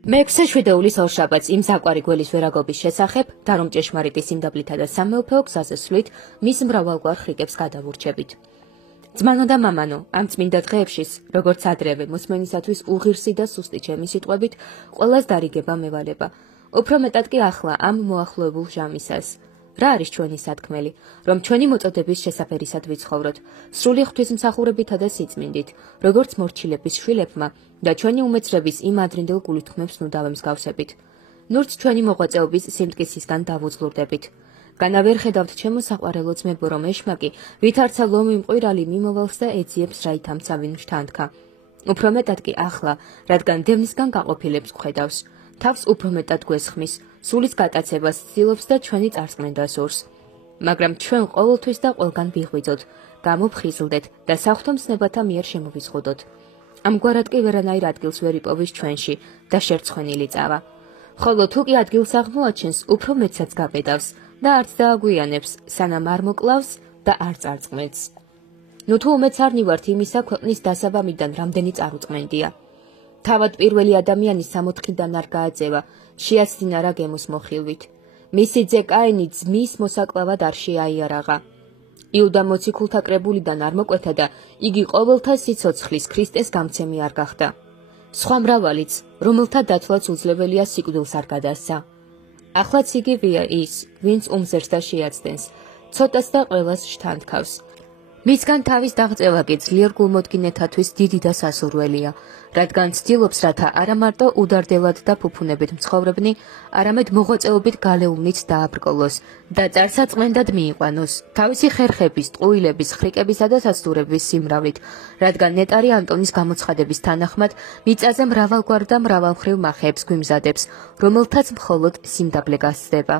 მეექვსე შვიდეულის ორშაბათს იმ საკვარი გველის ვერაგობის შესახებ და რომ ჭეშმარიტი სიმდაბლითა და სამეუფეო გზაზე სვლით მის მრავალგვარ ხრიკებს გადავურჩებით. ძმანო და მამანო, ამ წმინდა დღეებშიც, როგორც ადრევე მოსმენისათვის უღირსი და სუსტი ჩემი სიტყვებით, ყველას დარიგება მევალება. უფრო მეტად კი ახლა ამ მოახლოებულ ჟამისას. რა არის ჩვენი სათქმელი, რომ ჩვენი მოწოდების შესაფერისად ვიცხოვროთ, სრული ღვთისმსახურებითა და სიწმინდით, როგორც მორჩილების შვილებმა და ჩვენი უმეცრების იმ ადრინდელ გულითქმებს ნუ დავემსგავსებით. ნურც ჩვენი მოღვაწეობის სიმტკიცისგან დავუძლურდებით. განა ვერ ხედავთ ჩემო საყვარელო ძმებო, რომ ეშმაკი, ვით არცა ლომი მყვირალი მიმოვალს და ეძიებს რა ითამცავინ შთანთქა. უფრო მეტად კი ახლა, რადგან დევნისგან გაყოფილებს გვხედავს. თავს უფრო მეტად გვესხმის, სულის გატაცებას ცდილობს და ჩვენი წარსწმენდას ორს. მაგრამ ჩვენ ყოველთვის და ყველგან ვიღვიძოთ, გამოფხიზლდეთ და საღვთო მცნებათა მიერ შემოვიზღუდოთ. ამგვარად კი ვერანაირ ადგილს ვერ იპოვის ჩვენში და შერცხვენილი წავა. ხოლო თუ კი ადგილს აღმოაჩენს, უფრო მეცაც გაბედავს და არც დააგვიანებს, სანამ არ მოკლავს და არ წარწმენს. ნუ თუ უმეცარნი ვართ იმისა ქვეყნის დასაბამიდან რამდენი წარუწმენდია. თავად პირველი ადამიანის სამოთხიდან არ გააძევა, შეაცდინა რა გემოს მოხილვით. მისი ძე კაინი ძმის მოსაკლავად არ შეაიარაღა. იუდა მოციქულთა კრებულიდან არ მოკვეთა და იგი ყოველთა სიცოცხლის ქრისტეს გამცემი არ გახდა. სხვა მრავალიც, რომელთა დათვლაც უძლებელია სიკვდილს არ გადასცა. ახლაც იგივეა ის, ვინც უმზერს და შეაცდენს, ცოტას და ყველას შთანთქავს. მისგან თავის დაღწევა კი ძლიერ გულმოდგინეთათვის დიდი და სასურველია, რადგან ცდილობს, რათა არა მარტო udარდელად და ფუფუნებით მცხოვრებნი, არამედ მოღვაწეობით გალეულნით დააბრკოლოს და წარსაწმენდად მიიყვანოს, თავისი ხერხების, ტყუილების, ხრიკებისა და საცდურების სიმრავლით, რადგან ნეტარი ანტონის გამოცხადების თანახმად მიწაზე მრავალგვარ და მრავალმხრივ მახეებს გვიმზადებს, რომელთაც მხოლოდ სიმდაბლე გასცდება.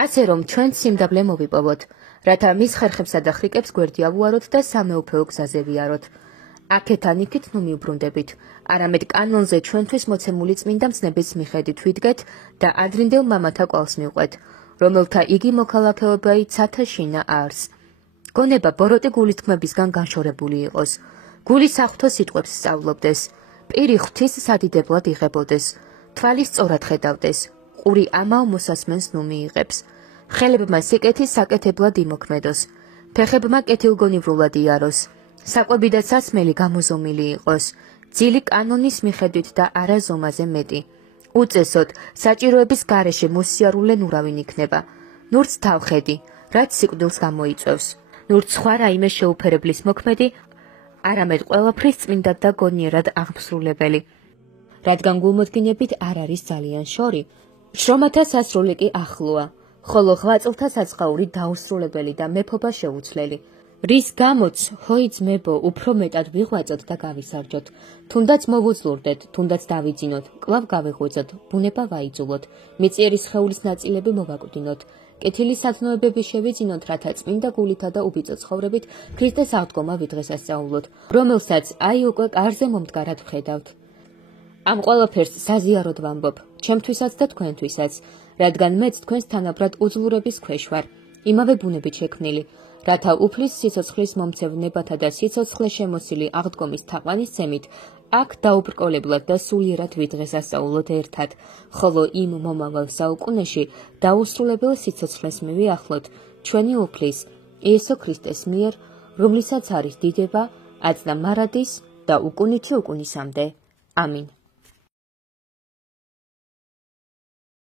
ასე რომ ჩვენ სიმდაბლე მოვიპოვოთ, რათა მის ხერხებსა და ხრიკებს გვერდი ავუაროთ და სამეუფეო გზაზე ვიაროთ. აქეთან იქით ნუ მიუბრუნდებით, არამედ კანონზე ჩვენთვის მოცემული წმინდა მცნების მიხედვით ვიდგეთ და ადრინდელ მამათა კვალს მივყვეთ, რომელთა იგი მოქალაქეობა იცათა შინა არს. გონება ბოროტი გულითქმებისგან განშორებული იყოს, გული საღვთო სიტყვებს სწავლობდეს, პირი ღვთის სადიდებლად იღებოდეს, თვალი სწორად ხედავდეს, ყური ამავ მოსასმენს ნუ მიიღებს. ხელებმა სიკეთი საკეთებლად იმოქმედოს, ფეხებმა კეთილგონივრულად იაროს, საკვები და სასმელი გამოზომილი იყოს, ძილი კანონის მიხედვით და არა ზომაზე მეტი. უწესოდ, საჭიროების გარეშე მოსიარულე ნურავინ იქნება, ნურც თავხედი, რაც სიკვდილს გამოიწვევს, ნურც სხვა რაიმე შეუფერებლის მოქმედი, არამედ ყველაფრის წმინდად და გონიერად აღმსრულებელი. რადგან გულმოდგინებით არ არის ძალიან შორი, შრომათა სასრული კი ახლოა. ხოლო ღვაწლთა საცხაური დაუსრულებელი და მეფობა შეუცვლელი. რის გამოც, ჰოი ძმებო, უფრო მეტად ვიღვაწოთ და გავისარჯოთ. თუნდაც მოვუძლურდეთ, თუნდაც დავიძინოთ, კვლავ გავეღვიძოთ, ბუნება ვაიძულოთ, მიწიერი სხეულის ნაწილები მოვაკვდინოთ, კეთილი სათნოებები შევიძინოთ, რათა წმინდა გულითა და უბიწო ცხოვრებით ქრისტეს აღდგომა ვიდღესასწაულოთ, რომელსაც აი უკვე კარზე მომდგარად ვხედავთ. ამ ყველაფერს საზიაროდ ვამბობ, ჩემთვისაც და თქვენთვისაც, რადგან მეც თქვენს თანაბრად უძლურების ქვეშ ვარ, იმავე ბუნებით შექმნილი, რათა უფლის სიცოცხლის მომცევ ნებათა და სიცოცხლე შემოსილი აღდგომის თაყვანისცემით, აქ დაუბრკოლებლად და სულიერად ვიდღესასწაულოთ ერთად, ხოლო იმ მომავალ საუკუნეში დაუსრულებელ სიცოცხლეს მივიახლოთ ჩვენი უფლის, იესო ქრისტეს მიერ, რომლისაც არის დიდება, აწნა მარადის და უკუნითი უკუნისამდე. ამინ.